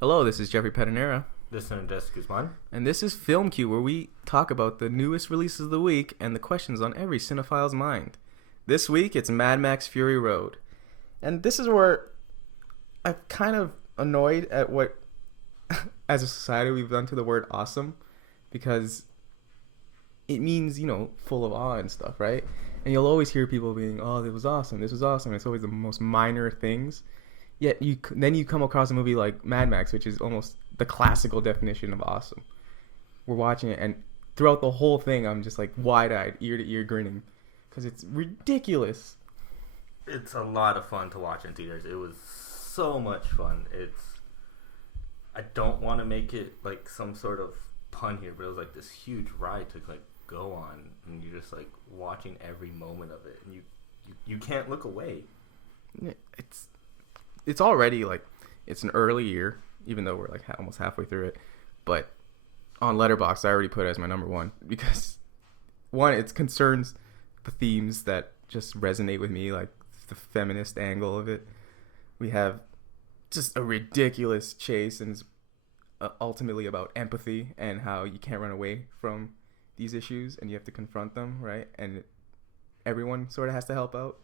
Hello, this is Jeffrey Pedinera, This is Andres Guzman. and this is Film Q, where we talk about the newest releases of the week and the questions on every cinephile's mind. This week, it's Mad Max Fury Road. And this is where I'm kind of annoyed at what, as a society, we've done to the word awesome, because it means, full of awe and stuff, right? And you'll always hear people being, oh, this was awesome, this was awesome. It's always the most minor things. Yet then you come across a movie like Mad Max, which is almost the classical definition of awesome. We're watching it, and throughout the whole thing, I'm just like wide-eyed, ear-to-ear grinning, because it's ridiculous. It's a lot of fun to watch in theaters. It was so much fun. I don't want to make it like some sort of pun here, but it was like this huge ride to like go on, and you're just like watching every moment of it, and you can't look away. It's already like it's an early year, even though we're like almost halfway through it. But on Letterboxd, I already put it as my number one because one, it concerns the themes that just resonate with me, like the feminist angle of it. We have just a ridiculous chase, and it's ultimately about empathy and how you can't run away from these issues and you have to confront them, right? And everyone sort of has to help out.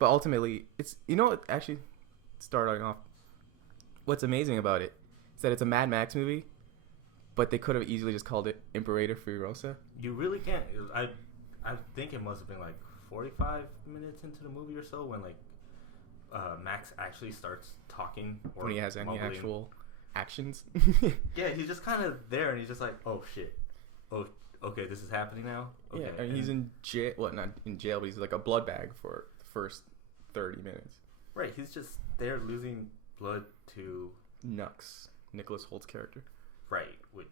But ultimately, it's actually. Starting off, what's amazing about it is that it's a Mad Max movie, but they could have easily just called it Imperator Furiosa. You really can't. I think it must have been like 45 minutes into the movie or so when like Max actually starts talking. Or when he has any mumbling. actual actions. Yeah, he's just kind of there, and he's just like, oh shit, oh okay, this is happening now. Okay. Yeah, and he's in jail. Well, not in jail, but he's like a blood bag for the first 30 minutes. Right, he's just there losing blood to Nux, Nicholas Holt's character. Right, which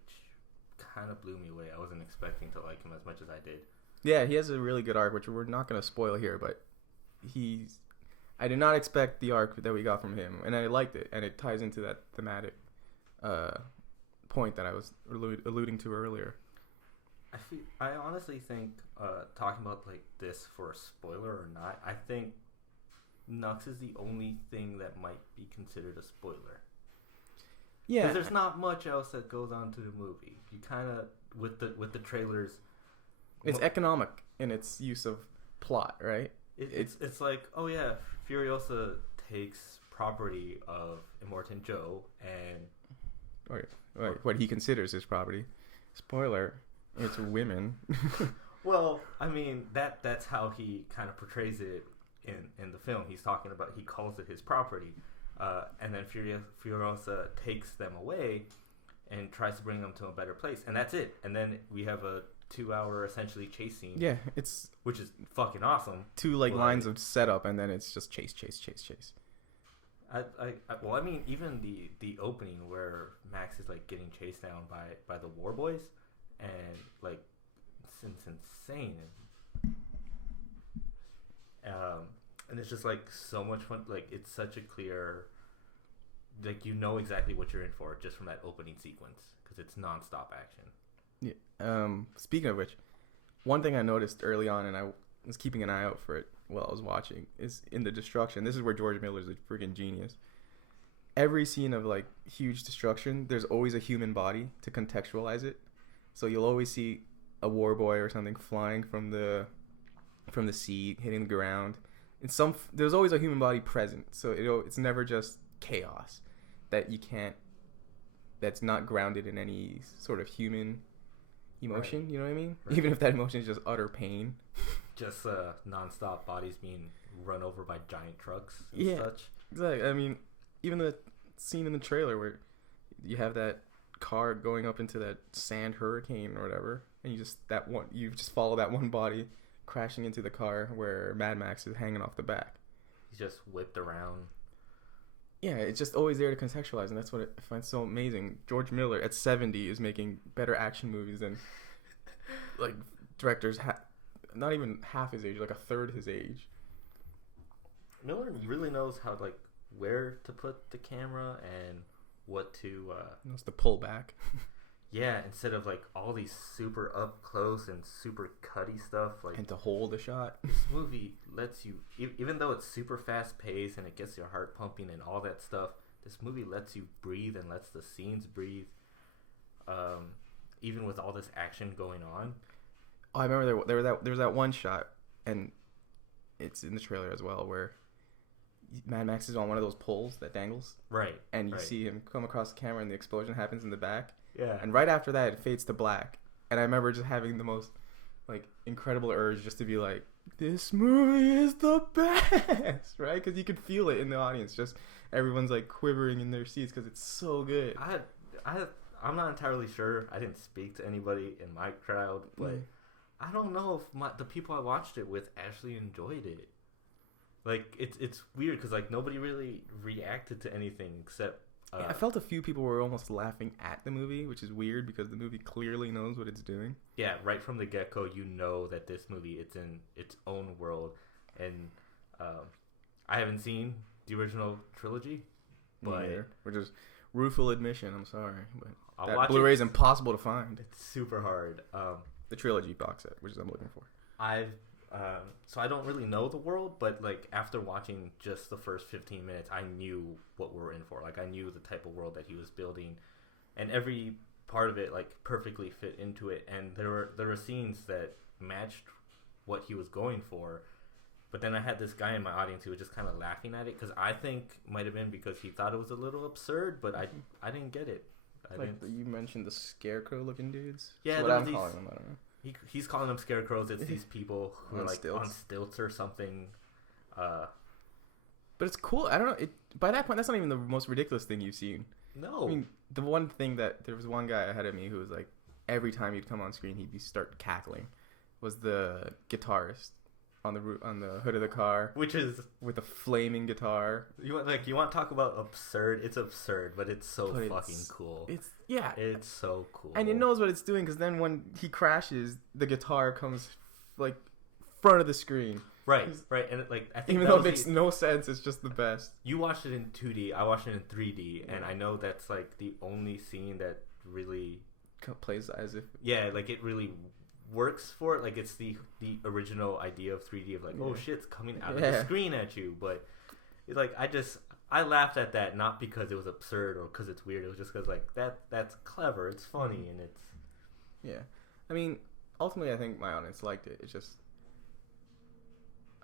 kind of blew me away. I wasn't expecting to like him as much as I did. Yeah, he has a really good arc, which we're not going to spoil here, but I did not expect the arc that we got from him, and I liked it, and it ties into that thematic point that I was alluding to earlier. I honestly think, talking about like this for a spoiler or not, I think Nux is the only thing that might be considered a spoiler. Yeah, because there's not much else that goes on to the movie. You kind of with the trailers. It's economic in its use of plot, right? It's like, oh yeah, Furiosa takes property of Immortan Joe and what he considers his property. Spoiler: it's women. Well, I mean that's how he kind of portrays it. In the film, he calls it his property, and then Furiosa takes them away and tries to bring them to a better place, and that's it. And then we have a 2-hour essentially chase scene. Yeah, which is fucking awesome. Two lines of setup, and then it's just chase. Well, I mean, even the opening where Max is like getting chased down by the War Boys, and like it's insane. And it's just like so much fun. Like it's such a clear, like you know exactly what you're in for just from that opening sequence because it's nonstop action. Yeah. Speaking of which, one thing I noticed early on, and I was keeping an eye out for it while I was watching, is in the destruction. This is where George Miller's a freaking genius. Every scene of like huge destruction, there's always a human body to contextualize it. So you'll always see a war boy or something flying from the sea, hitting the ground. There's always a human body present, so it's never just chaos that's not grounded in any sort of human emotion. Right. You know what I mean? Right. Even if that emotion is just utter pain. Just nonstop bodies being run over by giant trucks and such. Exactly. I mean, even the scene in the trailer where you have that car going up into that sand hurricane or whatever, and you just follow that one body crashing into the car where Mad Max is hanging off the back. He's just whipped around. Yeah, it's just always there to contextualize, and that's what I find so amazing. George Miller at 70 is making better action movies than like directors not even half his age, like a third his age. Miller really knows how like where to put the camera and what to knows to pull back. Yeah, instead of like all these super up close and super cutty stuff, like, and to hold a shot. This movie lets you, even though it's super fast paced and it gets your heart pumping and all that stuff, this movie lets you breathe and lets the scenes breathe, even with all this action going on. Oh, I remember there was that one shot, and it's in the trailer as well, where Mad Max is on one of those poles that dangles. Right. And you see him come across the camera, and the explosion happens in the back. Yeah. And right after that, it fades to black. And I remember just having the most, like, incredible urge just to be like, this movie is the best, right? Because you could feel it in the audience. Just everyone's, like, quivering in their seats because it's so good. I'm not entirely sure. I didn't speak to anybody in my crowd, but I don't know if the people I watched it with actually enjoyed it. Like, it's weird because, like, nobody really reacted to anything except... I felt a few people were almost laughing at the movie, which is weird because the movie clearly knows what it's doing. Yeah, right from the get-go, you know that this movie, it's in its own world. And I haven't seen the original trilogy, but... Which is rueful admission, I'm sorry. But I'll that Blu-ray is impossible to find. It's super hard. The trilogy box set, which is what I'm looking for. So I don't really know the world, but like after watching just the first 15 minutes, I knew what we're in for. Like I knew the type of world that he was building, and every part of it like perfectly fit into it. And there were scenes that matched what he was going for. But then I had this guy in my audience who was just kind of laughing at it because I think might have been because he thought it was a little absurd, but I didn't get it. You mentioned the scarecrow-looking dudes. Yeah, that's what I'm calling them. I don't know. He's calling them scarecrows. It's these people who are like stilts. on stilts or something. But it's cool. I don't know. By that point, that's not even the most ridiculous thing you've seen. No. I mean, the one thing that there was one guy ahead of me who was like, every time he'd come on screen, he'd start cackling. Was the guitarist on the hood of the car, which is with a flaming guitar. You want to talk about absurd? It's absurd, but it's so fucking cool. It's so cool, and it knows what it's doing because then when he crashes, the guitar comes like front of the screen. Right, and I think even though it makes no sense, it's just the best. You watched it in 2D, I watched it in 3D, and I know that's like the only scene that really plays as if like it really works for it. Like it's the original idea of 3D of like oh shit's coming out of the screen at you, but it's like I laughed at that not because it was absurd or because it's weird. It was just because like that's clever, it's funny, and it's I mean ultimately I think my audience liked it. It's just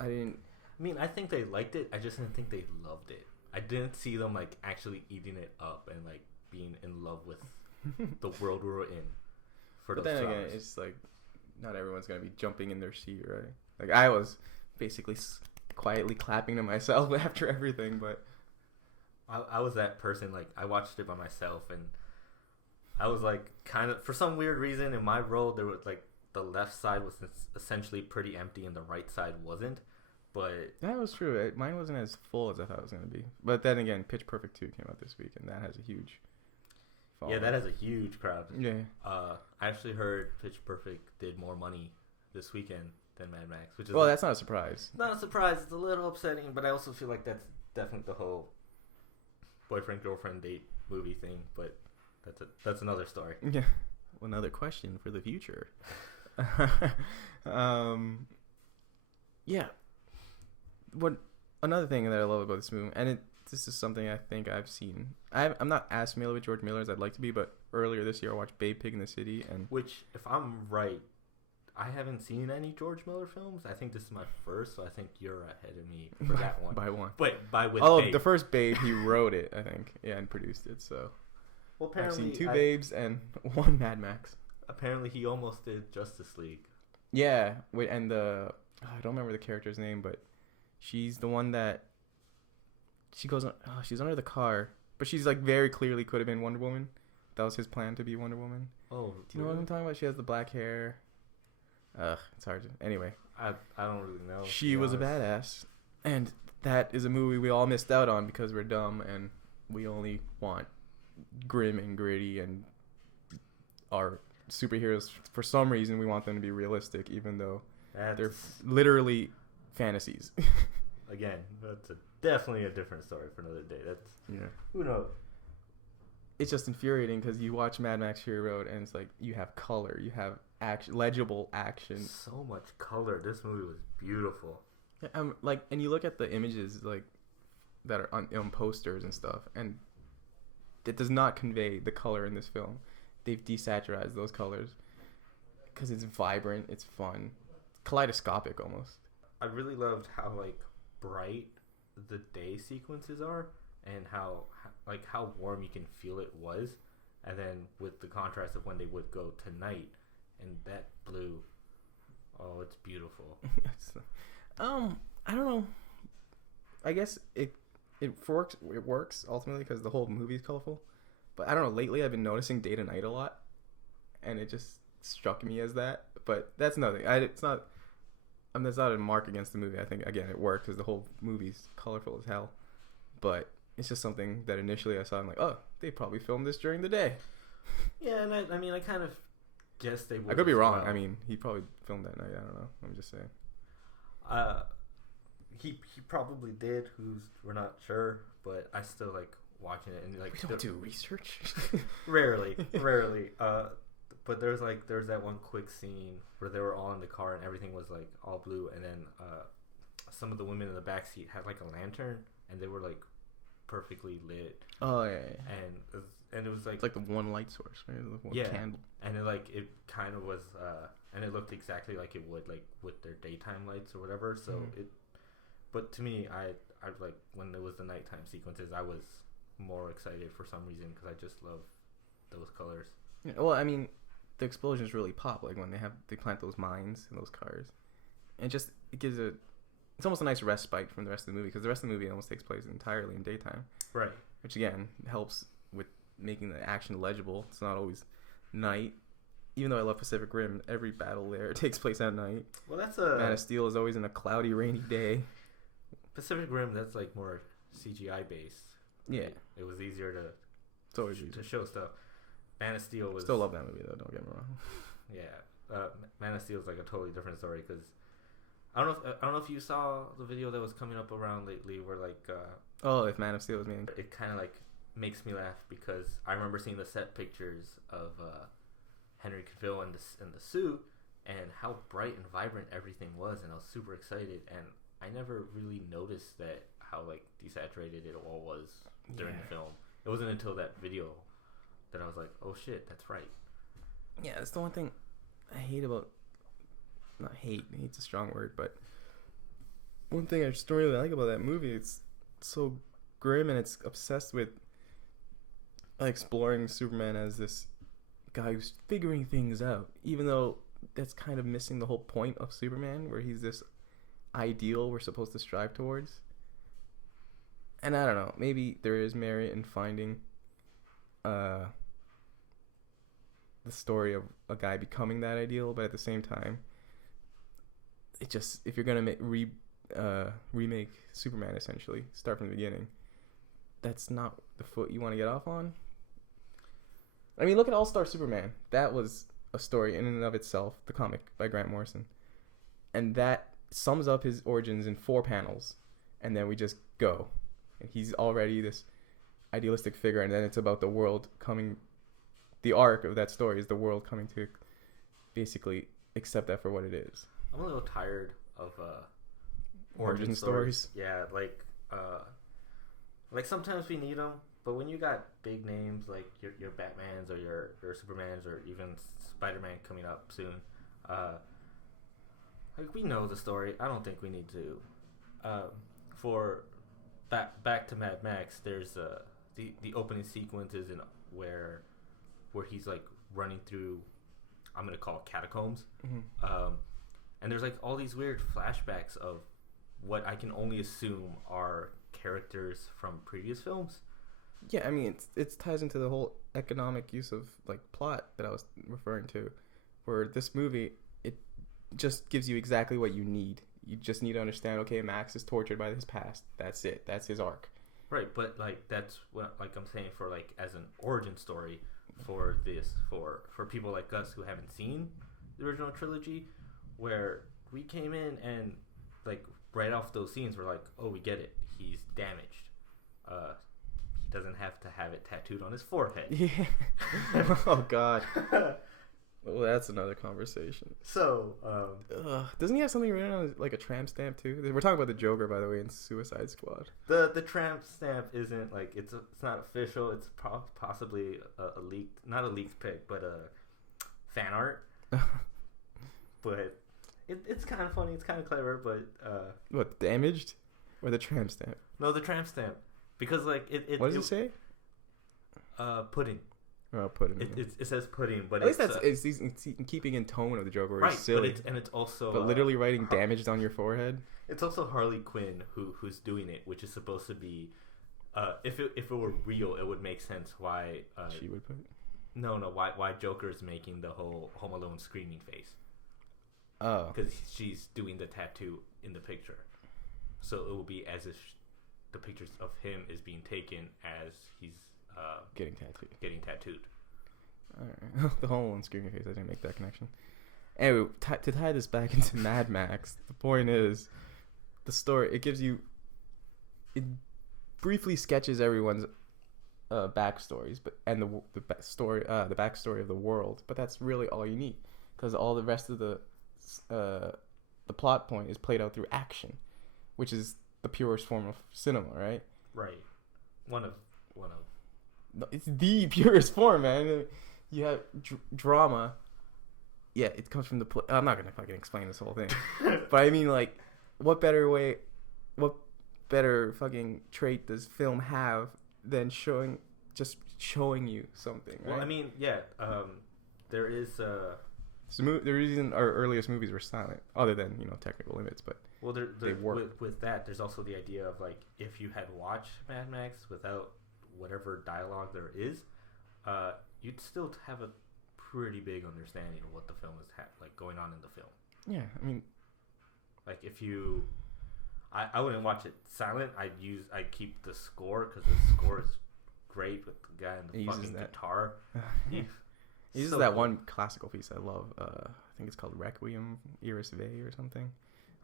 I think they liked it. I just didn't think they loved it. I didn't see them like actually eating it up and like being in love with the world we were in. But then again, it's like not everyone's gonna be jumping in their seat, right? Like I was basically quietly clapping to myself after everything, but I was that person. Like I watched it by myself, and I was like kind of for some weird reason in my role there was like the left side was essentially pretty empty and the right side wasn't. But that was true. Mine wasn't as full as I thought it was gonna be. But then again, Pitch Perfect 2 came out this week, and that has a huge following. Yeah, that has a huge crowd. Yeah. I actually heard Pitch Perfect did more money this weekend than Mad Max, which is that's not a surprise. Not a surprise. It's a little upsetting, but I also feel like that's definitely the whole boyfriend girlfriend date movie thing. But that's another story. Yeah. Well, another question for the future. Yeah. What another thing that I love about this movie, and this is something I think I've seen. I'm not as familiar with George Miller as I'd like to be, but earlier this year I watched Babe, Pig in the City, and which, if I'm right, I haven't seen any George Miller films. I think this is my first, so I think you're ahead of me for that one. By one. But with Babe. The first Babe, he wrote it, I think, and produced it. So well, apparently I've seen two Babes and one Mad Max. Apparently, he almost did Justice League. Yeah, and I don't remember the character's name, but she's the one that she's under the car, but she's like very clearly could have been Wonder Woman. That was his plan to be Wonder Woman. Oh, do you know what I'm talking about? She has the black hair. It's hard to. Anyway, I don't really know. She was a badass, and that is a movie we all missed out on because we're dumb and we only want grim and gritty, and our superheroes for some reason we want them to be realistic, even though they're literally fantasies. Again, that's definitely a different story for another day. Who knows. It's just infuriating because you watch Mad Max Fury Road and it's like you have color, you have legible action. So much color. This movie was beautiful. Yeah, and you look at the images like that are on posters and stuff, and it does not convey the color in this film. They've desaturized those colors because it's vibrant, it's fun, kaleidoscopic almost. I really loved how like bright the day sequences are, and how warm you can feel it was, and then with the contrast of when they would go to night, and that blue, oh, it's beautiful. I don't know. I guess it works ultimately because the whole movie is colorful. But I don't know. Lately, I've been noticing day to night a lot, and it just struck me as that. But that's nothing. It's not. That's not a mark against the movie. I think again it worked because the whole movie's colorful as hell. But it's just something that initially I saw. I'm like, oh, they probably filmed this during the day. Yeah, and I mean, I kind of guess they would. I could be wrong. I mean, he probably filmed that night. I don't know. I'm just saying. He probably did. We're not sure, but I still like watching it and like. We don't do research. Rarely. But there's that one quick scene where they were all in the car and everything was like all blue, and then some of the women in the back seat had like a lantern and they were like perfectly lit. Oh yeah. And it was like it's like the one light source, right? The one candle. And it kind of was, and it looked exactly like it would like with their daytime lights or whatever. So but to me, I like when it was the nighttime sequences, I was more excited for some reason because I just love those colors. Yeah, well, I mean, the explosions really pop like when they plant those mines in those cars, and it gives it's almost a nice respite from the rest of the movie because the rest of the movie almost takes place entirely in daytime, right? Which again helps with making the action legible. It's not always night. Even though I love Pacific Rim, every battle there takes place at night. Well, Man of Steel is always in a cloudy, rainy day. Pacific Rim, that's like more CGI based. Yeah, it was easier to show stuff. Man of Steel was still love that movie though. Don't get me wrong. Yeah, Man of Steel is like a totally different story because I don't know if you saw the video that was coming up around lately where like if Man of Steel was mean. It kind of like makes me laugh because I remember seeing the set pictures of Henry Cavill in the suit and how bright and vibrant everything was, and I was super excited, and I never really noticed that how like desaturated it all was during the film. It wasn't until that video that I was like, oh shit, that's right. Yeah, that's the one thing I hate about, not hate, hate's a strong word, but one thing I just don't really like about that movie, it's so grim and it's obsessed with exploring Superman as this guy who's figuring things out, even though that's kind of missing the whole point of Superman, where he's this ideal we're supposed to strive towards. And I don't know, maybe there is merit in finding the story of a guy becoming that ideal, but at the same time, it just, if you're gonna remake Superman, essentially start from the beginning, that's not the foot you want to get off on. I mean, look at All-Star Superman. That was a story in and of itself, the comic by Grant Morrison, and that sums up his origins in 4 panels, and then we just go, and he's already this idealistic figure, and then it's about the world coming, the arc of that story is the world coming to basically accept that for what it is. I'm a little tired of origin stories. Yeah, like sometimes we need them, but when you got big names like your Batmans or your Supermans or even Spider-Man coming up soon, like we know the story. I don't think we need to. For back to Mad Max, there's the opening sequences in where he's like running through, I'm gonna call it catacombs, and there's like all these weird flashbacks of what I can only assume are characters from previous films. Yeah, I mean it ties into the whole economic use of like plot that I was referring to, where this movie, it just gives you exactly what you need. You just need to understand, okay, Max is tortured by his past. That's it. That's his arc. Right, but like that's what like I'm saying for like as an origin story for this for people like us who haven't seen the original trilogy, where we came in and like right off those scenes we're like, oh, we get it. He's damaged. He doesn't have to have it tattooed on his forehead. Yeah. Oh God. Well, that's another conversation. So, Doesn't he have something written on like a tramp stamp too? We're talking about the Joker, by the way, in Suicide Squad. the tramp stamp isn't like it's not official. It's possibly a leaked, not a leaked pic, but a fan art. But it's kind of funny. It's kind of clever. But What, damaged, or the tramp stamp? no, the tramp stamp, because like it What does it say? pudding. Oh, pudding. It says pudding, but At least it's, it's in keeping in tone of the Joker, where right. he's silly. But it's also But literally writing damaged on your forehead. it's also Harley Quinn who's doing it, which is supposed to be. If it were real, it would make sense why She would put. why Joker is making the whole Home Alone screaming face, Oh, because she's doing the tattoo in the picture, so it will be as if the pictures of him is being taken as he's getting tattooed. getting tattooed. Alright. The whole one screaming face. I didn't make that connection. Anyway, to tie this back into Mad Max, the point is, the story, it gives you, it briefly sketches everyone's backstories, and the backstory of the world. But that's really all you need, because all the rest of the plot point is played out through action, which is the purest form of cinema, right? Right. One of. No, it's the purest form, man. You have drama. Yeah, it comes from the. I'm not gonna fucking explain this whole thing, but I mean, like, what better fucking trait does film have than showing you something? Right? Well, I mean, yeah. There is. The reason our earliest movies were silent, other than technical limits, but Well, they work. With that, there's also the idea of like if you had watched Mad Max without whatever dialogue there is, you'd still have a pretty big understanding of what the film is like going on in the film. Yeah, I mean, like if you, I wouldn't watch it silent. I'd keep the score, because the score is great with the guy and the fucking guitar. He uses that one classical piece I love. I think it's called Requiem Iris Vey or something.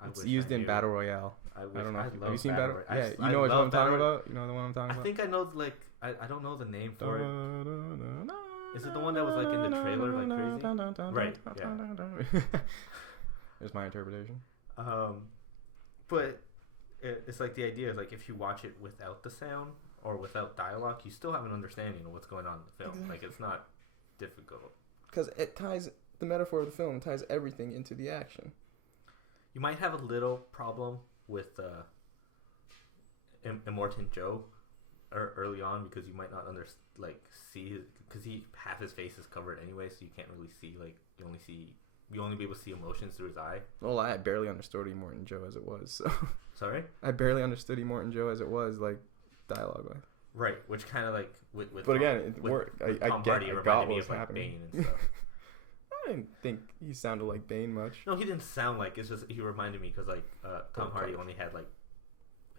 It's used in Battle Royale. I don't know. Have you seen Battle Royale? Yeah, you know what I'm talking about? You know the one I'm talking about? I think I know, like, I don't know the name for it. Is it the one that was, like, in the trailer, like, crazy? Right, yeah. There's my interpretation. But it's like the idea is, like, if you watch it without the sound or without dialogue, you still have an understanding of what's going on in the film. Like, it's not difficult. Because it ties, the metaphor of the film ties everything into the action. You might have a little problem with Immortan Joe early on, because you might not see his, because half his face is covered anyway, so you can't really see, like, you only be able to see emotions through his eye. Well, I barely understood Immortan Joe as it was. So. Sorry? I barely understood Immortan Joe as it was, like, dialogue wise. Right, which kind of like with but Tom, again, it worked. I got what was happening. Bane and stuff. I didn't think he sounded like Bane much. No, he didn't sound like. It's just he reminded me because like Tom Hardy only had like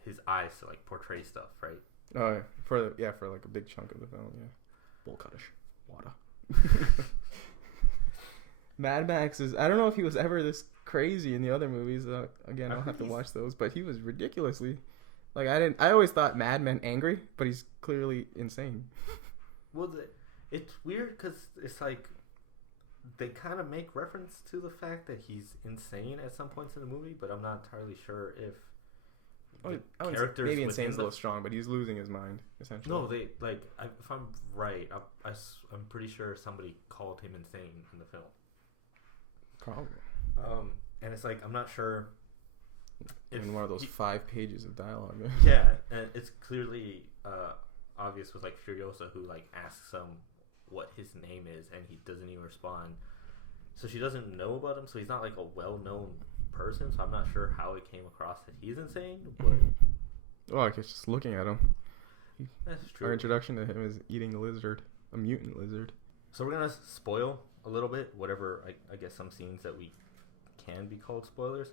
his eyes to like portray stuff, right? Oh, for like a big chunk of the film, yeah. Bowl cutters, water. Mad Max is. I don't know if he was ever this crazy in the other movies. Again, I'll have to watch those, but he was ridiculously. Like I always thought mad meant angry, but he's clearly insane. Well, it's weird because it's like they kind of make reference to the fact that he's insane at some points in the movie, but I'm not entirely sure if characters maybe insane's a little strong, but he's losing his mind essentially. No, they like if I'm right, I'm pretty sure somebody called him insane in the film. Probably. And it's like I'm not sure. In one of those 5 pages of dialogue. Yeah, and it's clearly obvious with like Furiosa, who like asks him what his name is, and he doesn't even respond. So she doesn't know about him, so he's not like a well-known person. So I'm not sure how it came across that he's insane. But well, I guess just looking at him. That's true. Our introduction to him is eating a lizard, a mutant lizard. So we're gonna spoil a little bit, whatever. I guess some scenes that we can be called spoilers.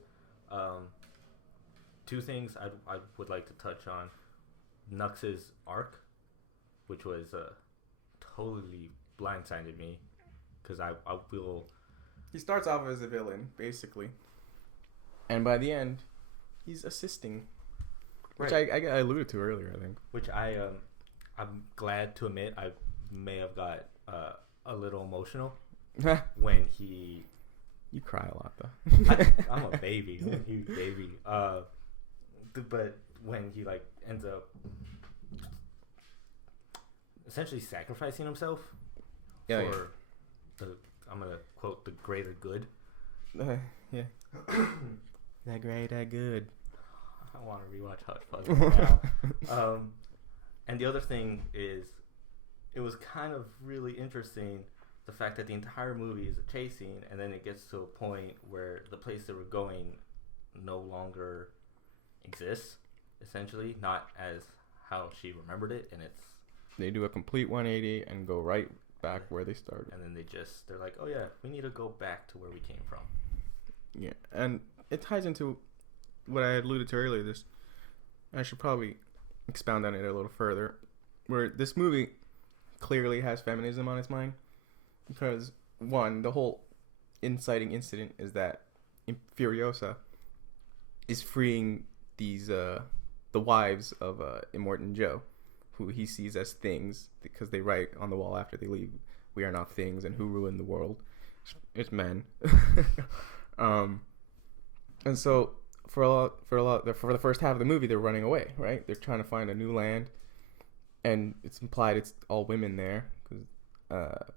2 things I would like to touch on. Nux's arc, which was totally blindsided me, because I will. He starts off as a villain, basically, and by the end, he's assisting, which right. I alluded to earlier, I think. Which I'm glad to admit I may have got a little emotional when he. You cry a lot though. I'm a baby. I'm a huge baby. But when he like ends up essentially sacrificing himself for the, I'm gonna quote, the greater good. Yeah. That great, that good. I want to rewatch Hot Fuzz now. And the other thing is, it was kind of really interesting, the fact that the entire movie is a chase scene, and then it gets to a point where the place they were going no longer exists, essentially, not as how she remembered it, and they do a complete 180 and go right back where they started. And then they're like, oh yeah, we need to go back to where we came from. Yeah, and it ties into what I had alluded to earlier. I should probably expound on it a little further, where this movie clearly has feminism on its mind, because one, the whole inciting incident is that Furiosa is freeing these the wives of Immortan Joe, who he sees as things, because they write on the wall after they leave, "We are not things," and who ruined the world? It's men. And so for the first half of the movie, they're running away, right? They're trying to find a new land, and it's implied it's all women there, because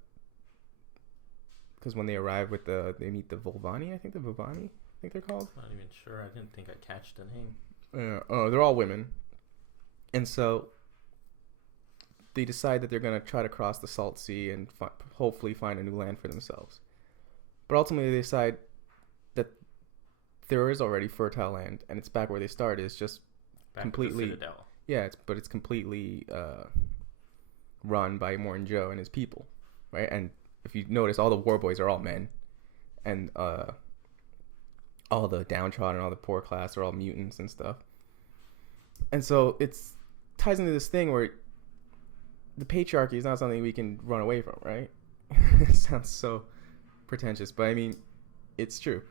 when they arrive they meet the Volvani, I think they're called. I'm not even sure. I didn't think I catch the name. Yeah, they're all women, and so they decide that they're gonna try to cross the Salt Sea and hopefully find a new land for themselves. But ultimately, they decide that there is already fertile land, and it's back where they started. It's just back completely, to the Citadel. Yeah, it's completely run by Immortan Joe and his people, right? And if you notice, all the war boys are all men, and all the downtrodden, all the poor class are all mutants and stuff. And so it ties into this thing where the patriarchy is not something we can run away from, right? It sounds so pretentious, but I mean, it's true.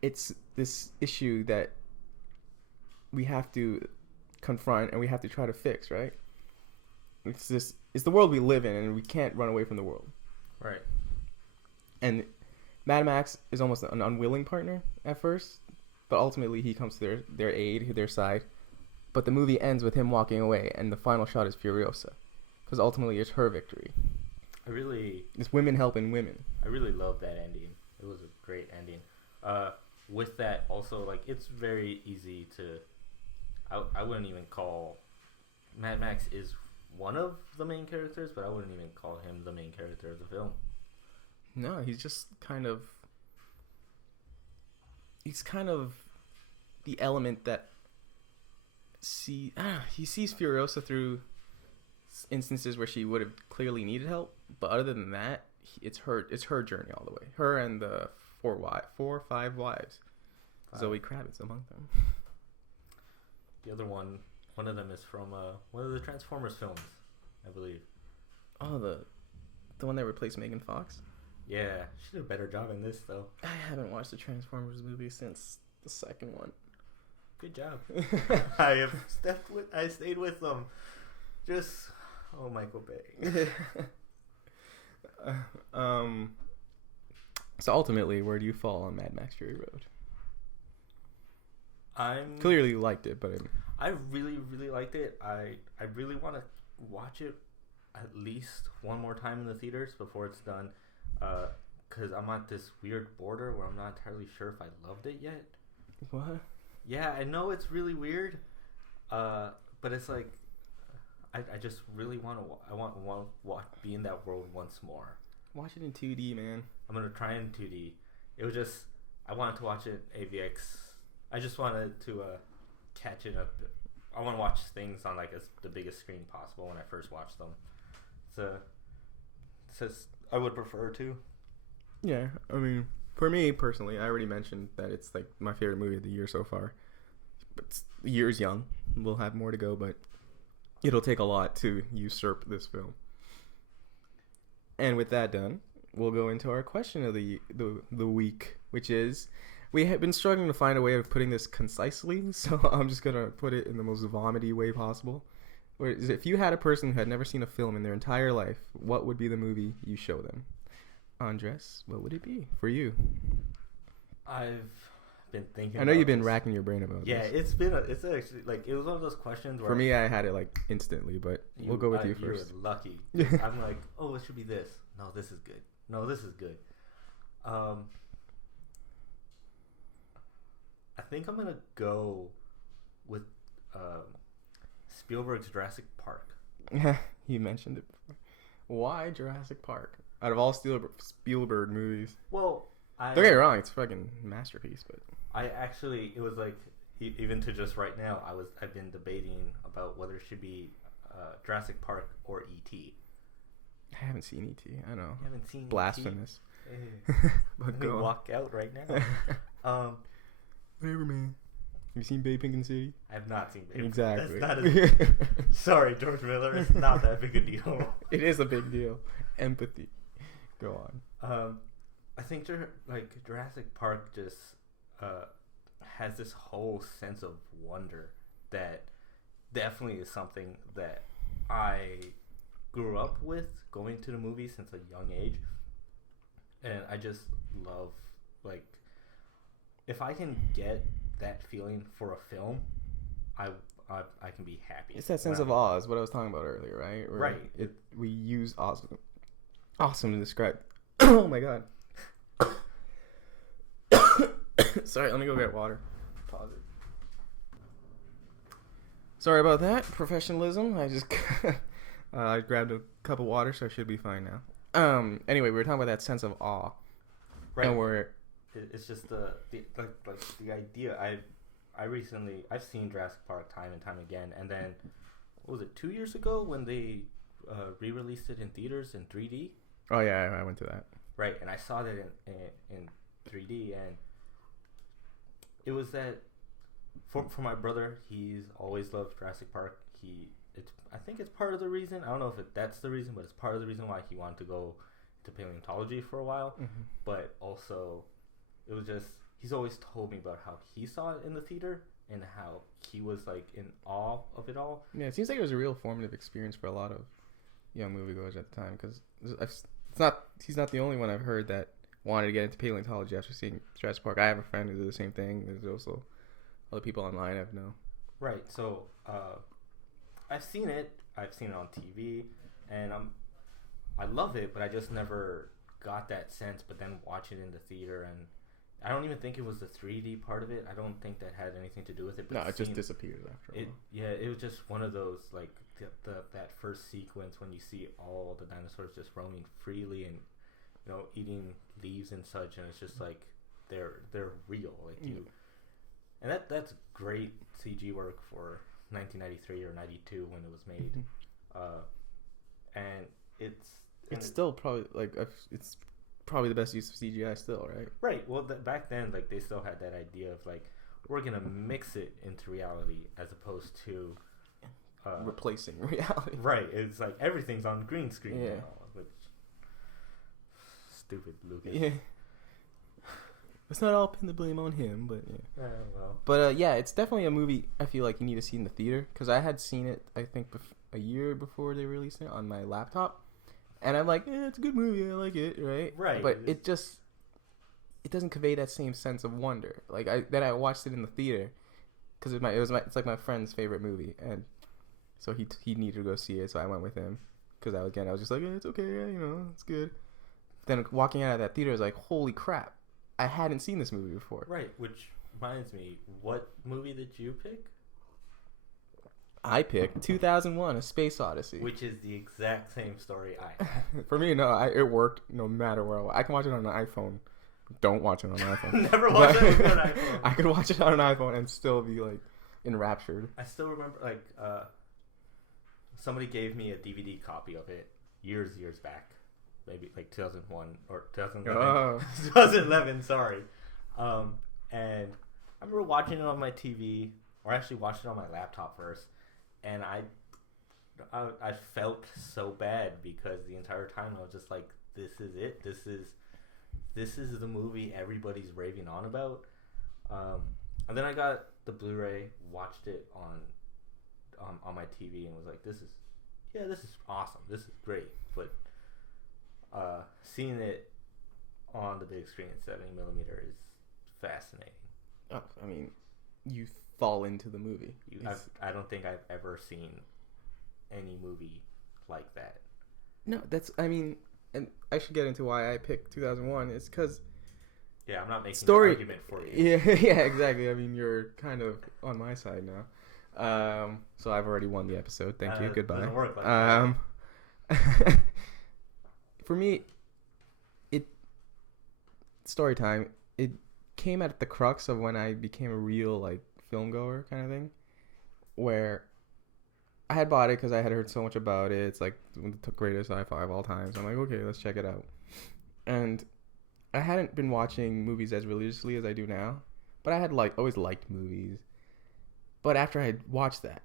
It's this issue that we have to confront and we have to try to fix, right? It's the world we live in, and we can't run away from the world. Right. And Mad Max is almost an unwilling partner at first, but ultimately he comes to their aid, their side. But the movie ends with him walking away, and the final shot is Furiosa, because ultimately it's her victory. It's women helping women. I really love that ending. It was a great ending. With that, also, like, it's very easy to... I wouldn't even call... Mad Max is one of the main characters, but I wouldn't even call him the main character of the film. No, he's just kind of... He's kind of the element that... he sees Furiosa through instances where she would have clearly needed help, but other than that, it's her journey all the way. Her and the 4 or 5 wives. Zoe Kravitz among them. The other one of them is from one of the Transformers films, I believe. Oh, the one that replaced Megan Fox? Yeah, she did a better job in this, though. I haven't watched the Transformers movie since the second one. Good job. I stayed with them. Michael Bay. So ultimately, where do you fall on Mad Max Fury Road? Clearly you liked it, but I really, really liked it. I really want to watch it at least one more time in the theaters before it's done, because I'm at this weird border where I'm not entirely sure if I loved it yet. What? Yeah, I know it's really weird, but it's like I just really want to be in that world once more. Watch it in 2D, man. I'm gonna try in 2D. It was just I wanted to watch it AVX. I just wanted to catch it up. I want to watch things on like the biggest screen possible when I first watch them. So I would prefer to. Yeah, I mean, for me personally, I already mentioned that it's like my favorite movie of the year so far. But the year is young. We'll have more to go, but it'll take a lot to usurp this film. And with that done, we'll go into our question of the week, which is, we have been struggling to find a way of putting this concisely, so I'm just going to put it in the most vomity way possible. Whereas if you had a person who had never seen a film in their entire life, what would be the movie you show them? Andres, what would it be for you? I've been thinking. I know you've been this. racking your brain about Yeah, this. it's actually like it was one of those questions where For me, I had it like instantly, but we'll go with you first. You're lucky. I'm like, oh, it should be this. No, this is good. No, this is good. I think I'm gonna go with Spielberg's Jurassic Park. You mentioned it before. Why Jurassic Park? Out of all Spielberg movies. Well, don't get me wrong, it's a fucking masterpiece, but it was like even to just right now, I've been debating about whether it should be Jurassic Park or E.T. I haven't seen E.T. I know. You haven't seen Blasphemous. But go walk out right now. Whatever, man. Have you seen Bay Pink City? I have not seen Bay. Exactly. Sorry, George Miller. It's not that big a deal. It is a big deal. Empathy. Go on. I think Jurassic Park just has this whole sense of wonder that definitely is something that I grew up with going to the movies since a young age, and I just love if I can get that feeling for a film, I can be happy. It's that sense of awe is what I was talking about earlier, right? Right. We use awesome to describe. Oh my god. Sorry, let me go get water. Pause it. Sorry about that. Professionalism. I just I grabbed a cup of water, so I should be fine now. Anyway, we were talking about that sense of awe. Right. And it's just the idea. I've seen Jurassic Park time and time again, and then what was it 2 years ago when they re-released it in theaters in 3D? Oh yeah, I went to that. Right, and I saw that in 3D, and it was that for my brother. He's always loved Jurassic Park. I think it's part of the reason. I don't know if that's the reason, but it's part of the reason why he wanted to go to paleontology for a while. Mm-hmm. But also, it was just he's always told me about how he saw it in the theater and how he was like in awe of it all. Yeah, it seems like it was a real formative experience for a lot of young moviegoers at the time, because he's not the only one I've heard that wanted to get into paleontology after seeing Jurassic Park. I have a friend who did the same thing. There's also other people online I've known. Right. So I've seen it. I've seen it on TV, and I love it, but I just never got that sense. But then watch it in the theater, and I don't even think it was the 3D part of it. I don't think that had anything to do with it. But no, it just disappeared after a while. Yeah, it was just one of those like that first sequence when you see all the dinosaurs just roaming freely and eating leaves and such, and it's just like they're real, like you. And that's great CG work for 1993 or 92 when it was made. And it's still probably it's probably the best use of CGI still, right? Right. Well, back then, like they still had that idea of like we're gonna mix it into reality as opposed to replacing reality. Right. It's like everything's on green screen. Yeah. Which stupid Lucas. Yeah. Let's not all pin the blame on him, but yeah. Well. But yeah, it's definitely a movie I feel like you need to see in the theater, because I had seen it I think a year before they released it on my laptop, and I'm like, it's a good movie, I like it, right? Right. But it doesn't convey that same sense of wonder. Like I watched it in the theater because it's like my friend's favorite movie, and so he needed to go see it, so I went with him because I was just like, it's okay, it's good. Then walking out of that theater, I was like, holy crap, I hadn't seen this movie before. Right, which reminds me, what movie did you pick? I picked 2001: A Space Odyssey, which is the exact same story I had. For me, no, it worked no matter where I can watch it on an iPhone. Don't watch it on an iPhone. Never watch it on an iPhone. I could watch it on an iPhone and still be like enraptured. I still remember somebody gave me a DVD copy of it years back, maybe like 2001 or 2011. Oh. 2011, sorry. And I remember watching it on my TV, or actually watched it on my laptop first, and I felt so bad because the entire time I was just like, this is it. This is the movie everybody's raving on about. And then I got the Blu-ray, watched it on my TV, and was like, this is awesome. This is great. But seeing it on the big screen, 70mm is fascinating. Oh, I mean, you fall into the movie. I don't think I've ever seen any movie like that. No, I mean, and I should get into why I picked 2001. It's because yeah, I'm not making story an argument for you. Yeah, exactly. I mean, you're kind of on my side now. So I've already won the episode. Thank you. Goodbye. Doesn't work like that. For me, story time. It came at the crux of when I became a real like film goer kind of thing, where I had bought it because I had heard so much about it. It's like the greatest sci-fi of all time. So I'm like, okay, let's check it out. And I hadn't been watching movies as religiously as I do now, but I had always liked movies. But after I had watched that,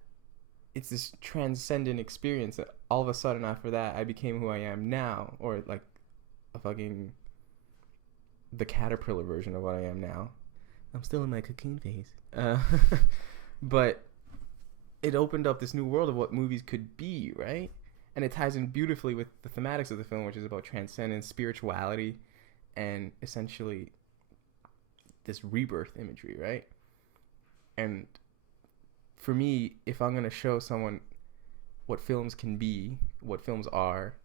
it's this transcendent experience that all of a sudden after that I became who I am now, or like a fucking the caterpillar version of what I am now. I'm still in my cocoon phase. But it opened up this new world of what movies could be, right? And it ties in beautifully with the thematics of the film, which is about transcendence, spirituality, and essentially this rebirth imagery, right? And for me, if I'm going to show someone what films can be, what films are,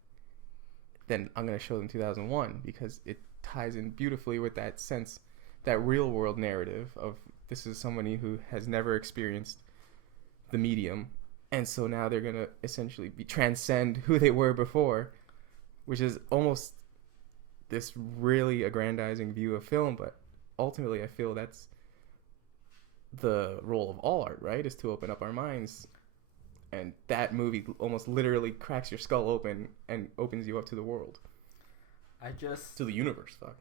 then I'm going to show them 2001 because it ties in beautifully with that sense, that real world narrative of this is somebody who has never experienced the medium, and so now they're going to essentially transcend who they were before, which is almost this really aggrandizing view of film, but ultimately I feel that's the role of all art, right? Is to open up our minds. And that movie almost literally cracks your skull open and opens you up to the world. To the universe, fuck.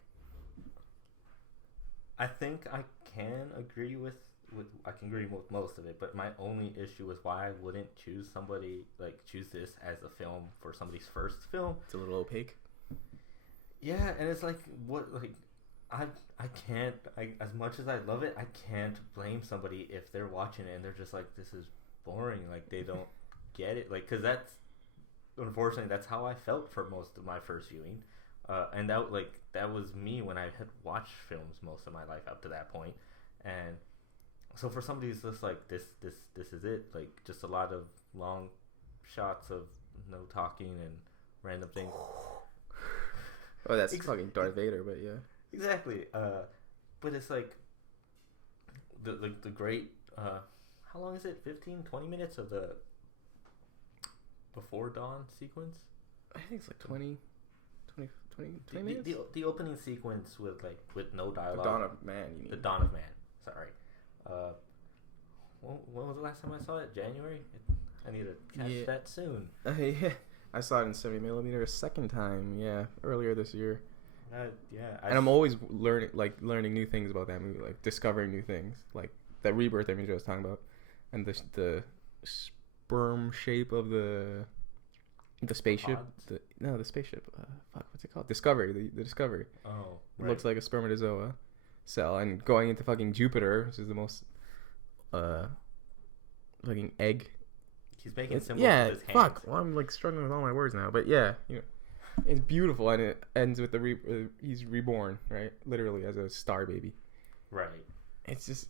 I think I can agree with most of it, but my only issue is why I wouldn't choose this as a film for somebody's first film. It's a little opaque. Yeah, and it's like, I can't, as much as I love it, I can't blame somebody if they're watching it and they're just like, this is boring, like they don't get it, like, because unfortunately that's how I felt for most of my first viewing, and that was me when I had watched films most of my life up to that point. And so for somebody who's just like, this is it, like just a lot of long shots of no talking and random things. Oh, that's fucking Darth Vader, but yeah. Exactly. But it's like the great, how long is it? 15, 20 minutes of the before dawn sequence? I think it's like 20 minutes? The opening sequence with no dialogue. The Dawn of Man, you mean? The Dawn of Man, sorry. When was the last time I saw it? January? I need to catch that soon. Yeah. I saw it in 70mm a second time, earlier this year. And I'm always learning new things about that movie, like discovering new things, like that rebirth image I was talking about, and the sperm shape of the spaceship. The spaceship. What's it called? Discovery. The Discovery. Oh, right. It looks like a spermatozoa cell, and going into fucking Jupiter, which is the most fucking egg. He's making symbols with his hands. Fuck. Well, I'm like struggling with all my words now, but yeah, it's beautiful, and it ends with he's reborn, right? Literally as a star baby. Right. It's just,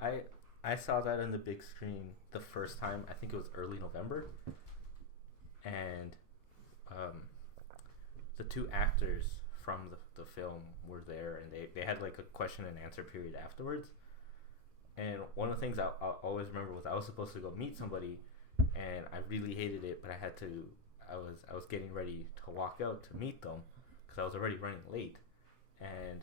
I saw that on the big screen the first time. I think it was early November, and the two actors from the film were there, and they had like a question and answer period afterwards. And one of the things I'll always remember was I was supposed to go meet somebody, and I really hated it, but I was getting ready to walk out to meet them because I was already running late, and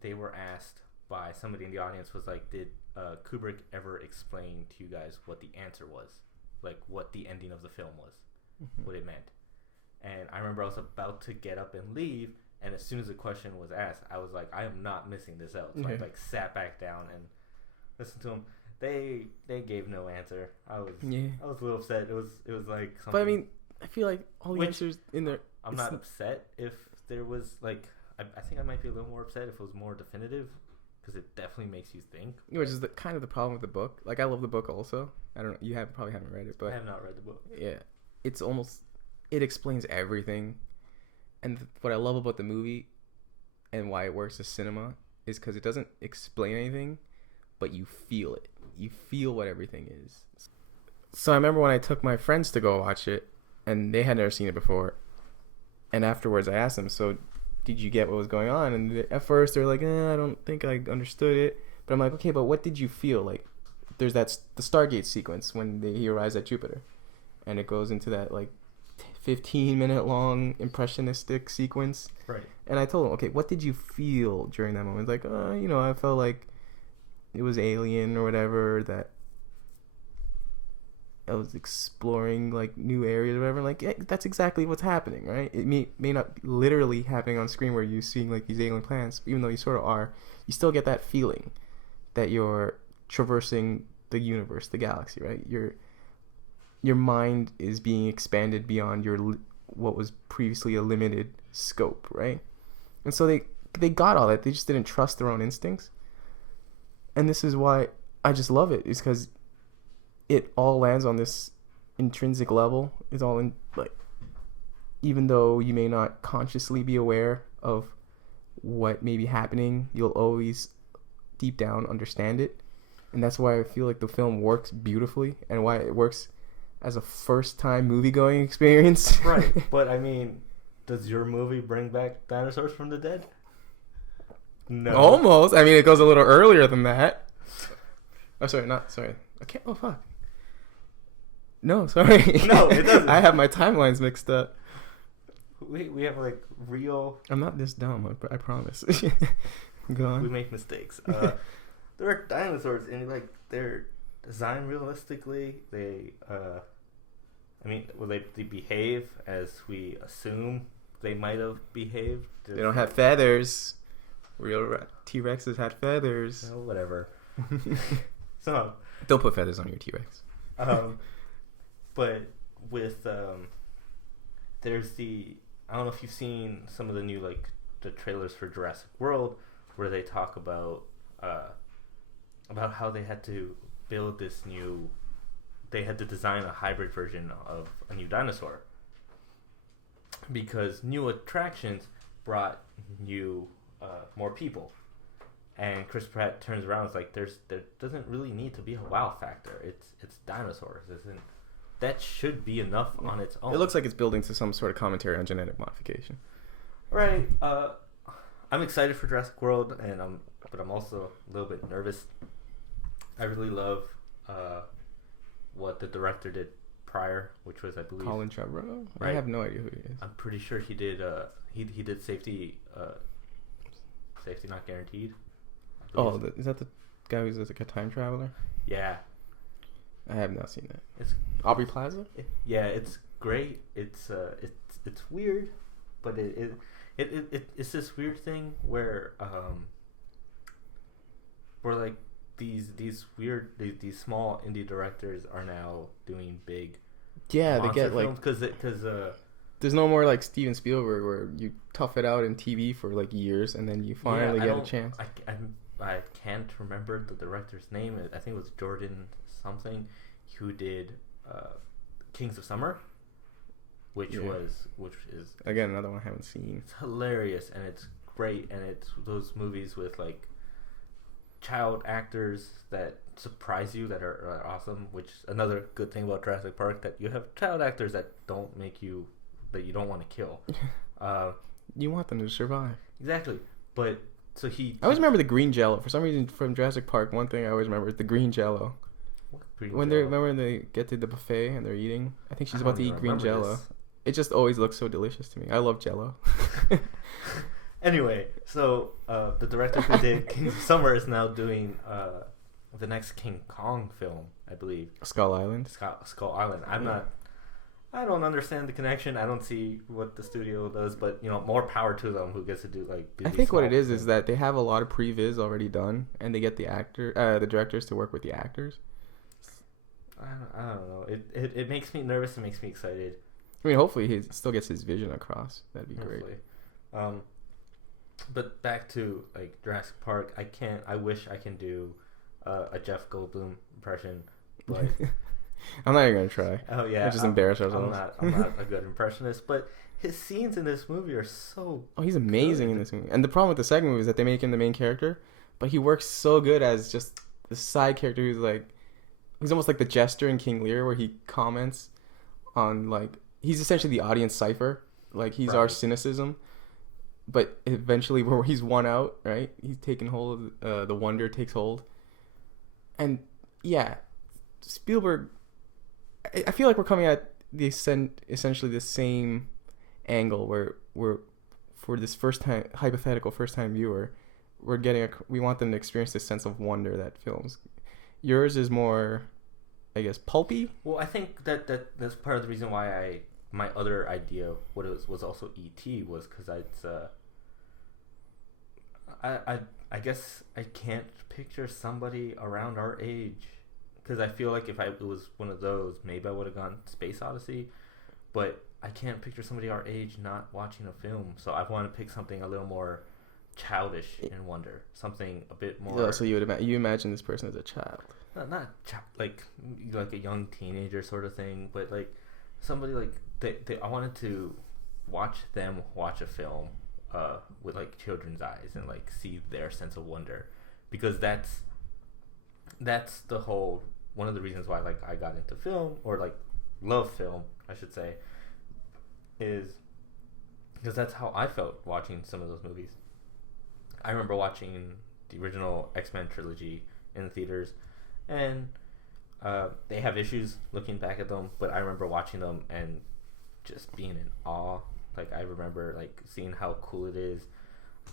they were asked by somebody in the audience, was like, did Kubrick ever explain to you guys what the answer was, like what the ending of the film was, what it meant? And I remember I was about to get up and leave, and as soon as the question was asked, I was like, I am not missing this out. So I sat back down and listened to them. They gave no answer. I was a little upset. It was like something. But I mean, I feel like all the answers in there. I'm not upset if there was like. I think I might be a little more upset if it was more definitive, because it definitely makes you think. Which is kind of the problem with the book. Like, I love the book also. I don't know. You probably haven't read it, but I have not read the book. Yeah, it's almost, it explains everything, and what I love about the movie and why it works as cinema is because it doesn't explain anything, but you feel it. You feel what everything is. So I remember when I took my friends to go watch it, and they had never seen it before. And afterwards, I asked them, "So, did you get what was going on?" And at first, they're like, "I don't think I understood it." But I'm like, "Okay, but what did you feel?" Like, there's the Stargate sequence when he arrives at Jupiter, and it goes into that like 15-minute long impressionistic sequence. Right. And I told him, "Okay, what did you feel during that moment?" Like, I felt like it was alien or whatever, that I was exploring like new areas or whatever. Like, yeah, that's exactly what's happening, right? It may not be literally happening on screen where you're seeing like these alien planets, even though you sort of are. You still get that feeling that you're traversing the universe, the galaxy, right? Your mind is being expanded beyond what was previously a limited scope, right? And so they got all that. They just didn't trust their own instincts. And this is why I just love it, is because it all lands on this intrinsic level. It's all in, like, even though you may not consciously be aware of what may be happening, you'll always deep down understand it. And that's why I feel like the film works beautifully, and why it works as a first-time movie-going experience. Right, but I mean, does your movie bring back dinosaurs from the dead? No. Almost. I mean, it goes a little earlier than that. Oh, sorry. I can't. Oh, fuck. No, sorry. No, it doesn't. I have my timelines mixed up. We have like real. I'm not this dumb. I promise. Go on. We make mistakes. There are dinosaurs, and like they're designed realistically. They, will they behave as we assume they might have behaved? They don't have feathers. Real T-Rexes had feathers. Oh, whatever. So don't put feathers on your T-Rex. But with there's I don't know if you've seen some of the new like the trailers for Jurassic World, where they talk about how they had to build this new. They had to design a hybrid version of a new dinosaur because new attractions brought new more people. And Chris Pratt turns around and is like, there doesn't really need to be a wow factor. It's dinosaurs. That should be enough on its own. It looks like it's building to some sort of commentary on genetic modification. Right. I'm excited for Jurassic World, but I'm also a little bit nervous. I really love what the director did prior, which was, I believe, Colin Trevorrow. Right. I have no idea who he is. I'm pretty sure he did. He did Safety Not Guaranteed. Oh, is that the guy who's like a time traveler? Yeah. I have not seen that. It's Aubrey Plaza. Yeah, it's great. It's weird, but it's this weird thing where like these small indie directors are now doing big. Yeah, they get like because there's no more like Steven Spielberg where you tough it out in TV for like years and then you finally get a chance. I can't remember the director's name. I think it was Jordan something, who did Kings of Summer, which is again another one I haven't seen. It's hilarious and it's great, and it's those movies with like child actors that surprise you, that are awesome. Which is another good thing about Jurassic Park, that you have child actors that you don't want to kill. You want them to survive. Exactly, but. So I always remember the green Jello. For some reason, from Jurassic Park, one thing I always remember is the green Jello. When they get to the buffet and they're eating, I think she's about to eat green Jello. It just always looks so delicious to me. I love Jello. Anyway, so the director who did Kings of Summer is now doing the next King Kong film, I believe. Skull Island. Skull Island. I don't understand the connection. I don't see what the studio does, but more power to them. Who gets to do like? I think what it is that they have a lot of previs already done, and they get the directors to work with the actors. I don't know. It makes me nervous. It makes me excited. I mean, hopefully he still gets his vision across. That'd be great. But back to like Jurassic Park. I wish I can do a Jeff Goldblum impression, but. I'm not even gonna try. Oh yeah, We'll just embarrass ourselves. I'm not a good impressionist, but his scenes in this movie are so. Oh, he's amazing in this movie. And the problem with the second movie is that they make him the main character, but he works so good as just the side character who's like, he's almost like the jester in King Lear, where he comments on like, he's essentially the audience cipher. Like he's our cynicism, but eventually where he's won out, right? He's taken hold of the wonder takes hold, and yeah, Spielberg. I feel like we're coming at the essentially the same angle where we're for this hypothetical first time viewer, we want them to experience this sense of wonder that films. Yours is more, I guess, pulpy. Well, I think that's part of the reason why my other idea was also E.T. was because I guess I can't picture somebody around our age, because I feel like if it was one of those, maybe I would have gone Space Odyssey, but I can't picture somebody our age not watching a film. So I want to pick something a little more childish in wonder, something a bit more. Yeah, so you imagine this person as a child, not like a young teenager sort of thing, but like somebody like I wanted to watch them watch a film with like children's eyes and like see their sense of wonder, because that's the whole one of the reasons why like I got into film, or like love film I should say, is because that's how I felt watching some of those movies. I remember watching the original X-Men trilogy in the theaters, and they have issues looking back at them, but I remember watching them and just being in awe. Like I remember like seeing how cool it is.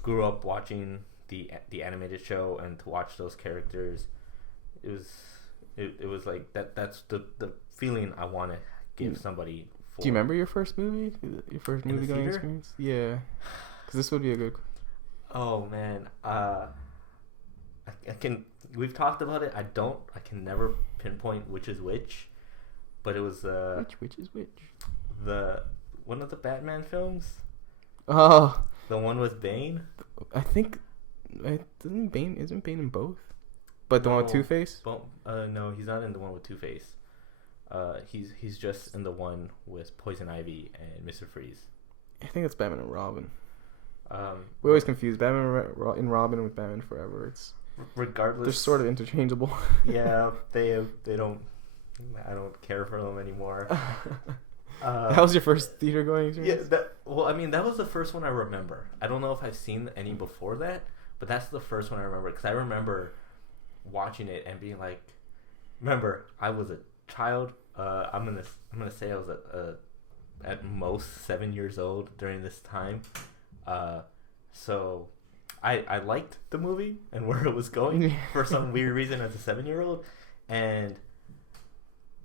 Grew up watching the animated show, and to watch those characters, it was like that's the feeling I want to give somebody. Do you remember your first movie? Your first movie going experience? Yeah, because this would be a good. Oh man, I can. We've talked about it. I can never pinpoint which is which, but it was which is which. The one of the Batman films. Oh, the one with Bane. I think isn't Bane in both? But the one with Two-Face? No, he's not in the one with Two-Face. He's just in the one with Poison Ivy and Mr. Freeze. I think it's Batman and Robin. We always confuse Batman and Robin with Batman Forever. It's regardless. They're sort of interchangeable. Yeah, they don't. I don't care for them anymore. That was your first theater going experience? Yeah. That was the first one I remember. I don't know if I've seen any before that, but that's the first one I remember, because I remember watching it and being like, remember I was a child. I'm gonna say I was at most 7 years old during this time. So I liked the movie and where it was going for some weird reason as a 7-year-old,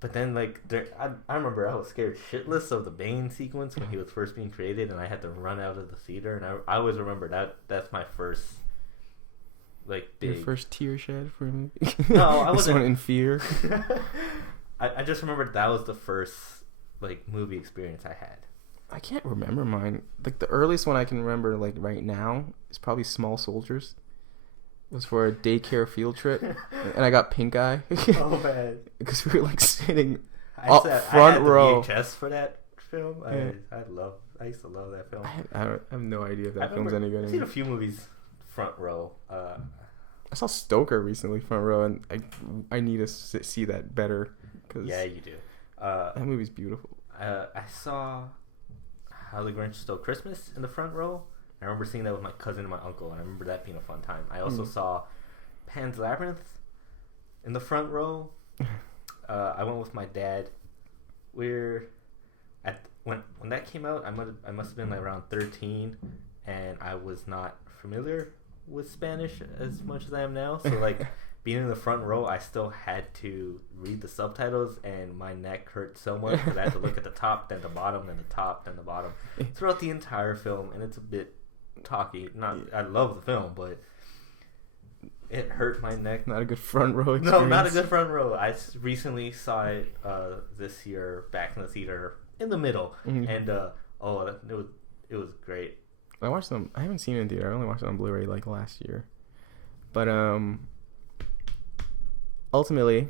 but then like I remember I was scared shitless of the Bane sequence when he was first being created, and I had to run out of the theater, and I always remember that's my first like big... Your first tear shed for me? No, I wasn't in fear. I just remembered that was the first like movie experience I had. I can't remember mine. Like the earliest one I can remember like right now is probably Small Soldiers. It was for a daycare field trip, and I got pink eye. Oh man! Because we were like sitting front I had row. The VHS for that film. Yeah. I used to love that film. I have no idea if that film's any good. I've seen a few movies front row. I saw Stoker recently front row, and I need to see that better. Cause yeah, you do. That movie's beautiful. I saw How the Grinch Stole Christmas in the front row. I remember seeing that with my cousin and my uncle, and I remember that being a fun time. I also saw Pan's Labyrinth in the front row. I went with my dad. When that came out, I must have been like around 13, and I was not familiar with Spanish as much as I am now. So like being in the front row, I still had to read the subtitles, and my neck hurt so much because I had to look at the top, then the bottom, then the top, then the bottom throughout the entire film, and it's a bit talky. I love the film, but it hurt my neck. Not a good front row experience. No, not a good front row. I recently saw it this year back in the theater in the middle, and it was great. I watched them. I haven't seen it in theater. I only watched it on Blu-ray like last year. But ultimately,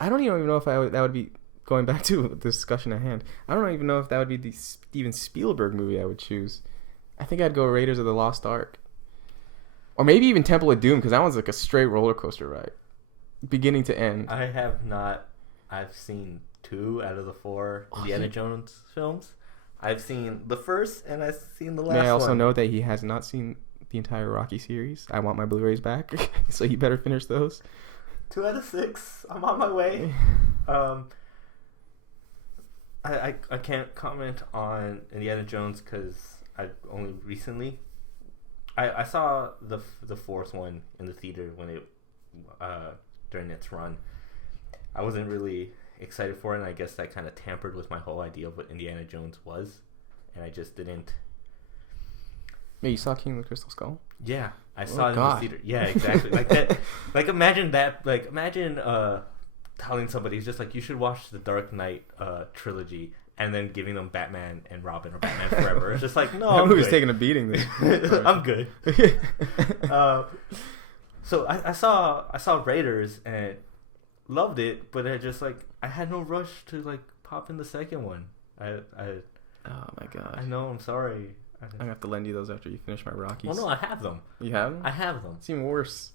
I don't even know if that would be going back to the discussion at hand, I don't even know if that would be the Steven Spielberg movie I would choose. I think I'd go Raiders of the Lost Ark. Or maybe even Temple of Doom, because that one's like a straight roller coaster ride. Beginning to end. I have not. I've seen 2 out of the 4 Indiana Jones films. I've seen the first, and I've seen the last one. May I also note that he has not seen the entire Rocky series. I want my Blu-rays back, so he better finish those. 2 out of 6. I'm on my way. I can't comment on Indiana Jones because I only recently I saw the 4th one in the theater when it during its run. I wasn't really excited for it, and I guess that kind of tampered with my whole idea of what Indiana Jones was, and I just didn't. Yeah, you saw King of the Crystal Skull? Yeah, I saw it in the theater. Yeah, exactly. Like that. Like imagine that. Like imagine telling somebody, it's just like, you should watch the Dark Knight trilogy, and then giving them Batman and Robin or Batman Forever. It's just like, no, I'm movie's good. Taking a beating then. I'm good. So I saw Raiders and loved it, but I had no rush to like pop in the second one. Oh my god. I know. I'm sorry. I'm gonna have to lend you those after you finish my Rockies. Well, no, I have them. You have them? I have them. It's even worse.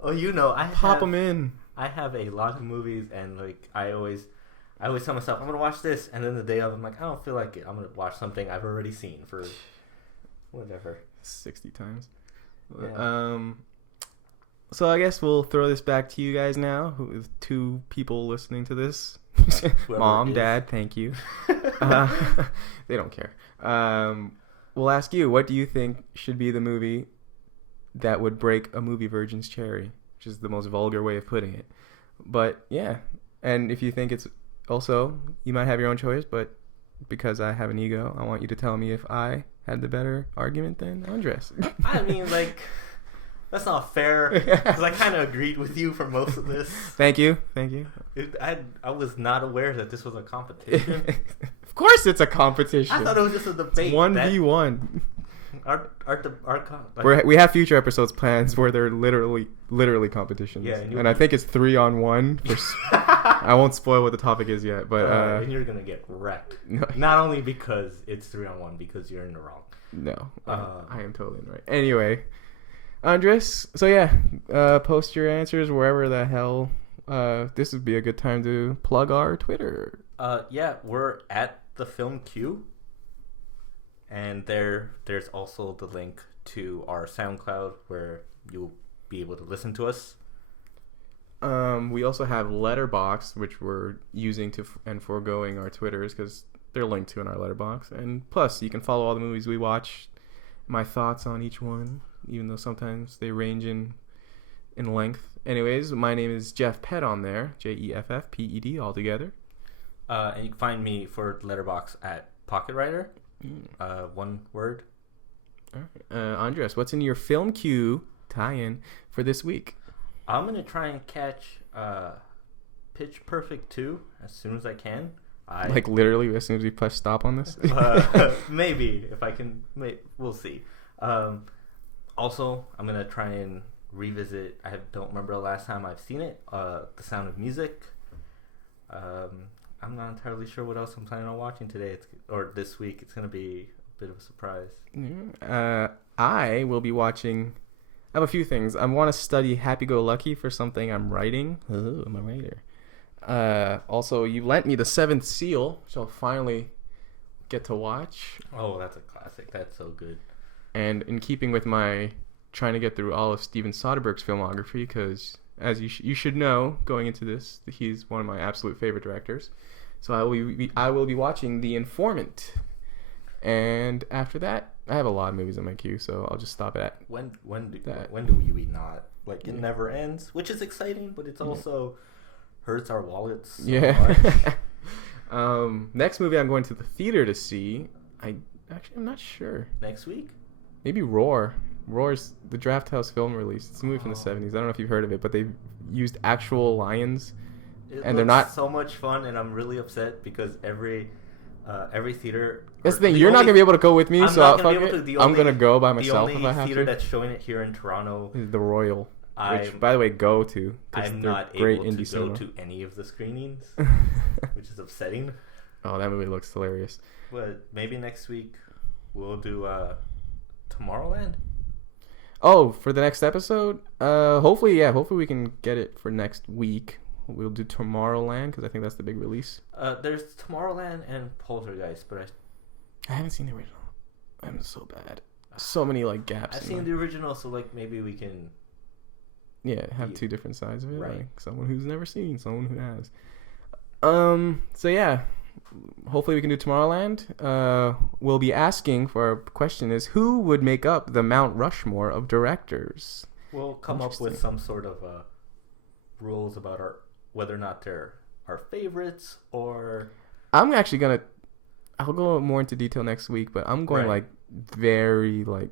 Oh, you know, Pop them in. I have a lot of movies, and like I always tell myself I'm gonna watch this, and then the day of I'm like, I don't feel like it. I'm gonna watch something I've already seen for whatever 60 times. Yeah. So I guess we'll throw this back to you guys now, with 2 people listening to this. Mom, Dad, thank you. They don't care. We'll ask you, what do you think should be the movie that would break a movie virgin's cherry? Which is the most vulgar way of putting it. But yeah, and if you think it's also, you might have your own choice, but because I have an ego, I want you to tell me if I had the better argument than Andres. I mean, like, that's not fair, because I kind of agreed with you for most of this. Thank you. I was not aware that this was a competition. Of course it's a competition. I thought it was just a debate. 1v1. Like, we have future episodes plans where they're literally competitions. Yeah, and I think it's 3-on-1. I won't spoil what the topic is yet, but and you're gonna get wrecked. No. Not only because it's 3-on-1, because you're in the wrong. No, I am totally in the right. Anyway, Andres. So yeah, post your answers wherever the hell. This would be a good time to plug our Twitter. Yeah, we're at the Film Q. And there's also the link to our SoundCloud where you'll be able to listen to us. We also have Letterboxd, which we're using and foregoing our Twitters because they're linked to in our Letterboxd. And plus, you can follow all the movies we watch, my thoughts on each one, even though sometimes they range in length. Anyways, my name is Jeff Pett on there, JEFFPED all together. And you can find me for Letterboxd at Pocket Writer. One word. All right. Andres, what's in your Film Q tie-in for this week? I'm gonna try and catch Pitch Perfect 2 as soon as I can. Like literally as soon as we press stop on this? Maybe if I can. We'll see. Also, I'm gonna try and revisit. I don't remember the last time I've seen it. The Sound of Music. I'm not entirely sure what else I'm planning on watching today or this week. It's going to be a bit of a surprise. I will be watching... I have a few things. I want to study Happy Go Lucky for something I'm writing. Oh, I'm a writer. Also, you lent me The Seventh Seal, so I'll finally get to watch. Oh, that's a classic. That's so good. And in keeping with my trying to get through all of Steven Soderbergh's filmography, because as you should know, going into this, he's one of my absolute favorite directors. So I will be watching The Informant, and after that, I have a lot of movies on my queue, so I'll just stop it at when do we not? Like, it never ends, which is exciting, but it's also hurts our wallets so much. Next movie I'm going to the theater to see, I'm not sure. Next week? Maybe Roar. Roar's the Draft House film release. It's a movie from the 70s. I don't know if you've heard of it, but they've used actual lions. And they're not so much fun, and I'm really upset because every theater. That's the thing. You're not gonna be able to go with me, so I'm gonna go by myself. The only theater that's showing it here in Toronto is the Royal. Which, by the way, go to. I'm not able to go to any of the screenings, which is upsetting. Oh, that movie looks hilarious. But maybe next week we'll do Tomorrowland. Oh, for the next episode? Hopefully we can get it for next week. We'll do Tomorrowland because I think that's the big release. There's Tomorrowland and Poltergeist, but I haven't seen the original. I'm so bad. So many like gaps. I've seen the original, so like maybe we can. Yeah, have two different sides of it. Right. Like someone who's never seen, someone who has. So yeah, hopefully we can do Tomorrowland. We'll be asking for our question is who would make up the Mount Rushmore of directors? We'll come up with some sort of rules about whether or not they're our favorites or. I'm actually gonna. I'll go more into detail next week, but I'm going like very like.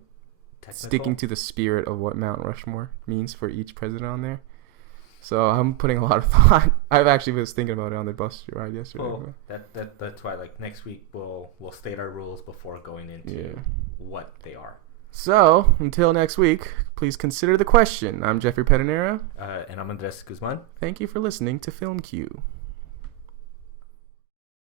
Technical? Sticking to the spirit of what Mount Rushmore means for each president on there. So I'm putting a lot of thought. I've actually was thinking about it on the bus ride yesterday. Well, that's why like next week we'll state our rules before going into what they are. So until next week, please consider the question. I'm Jeffrey Pedinera. And I'm Andres Guzman. Thank you for listening to Film Q.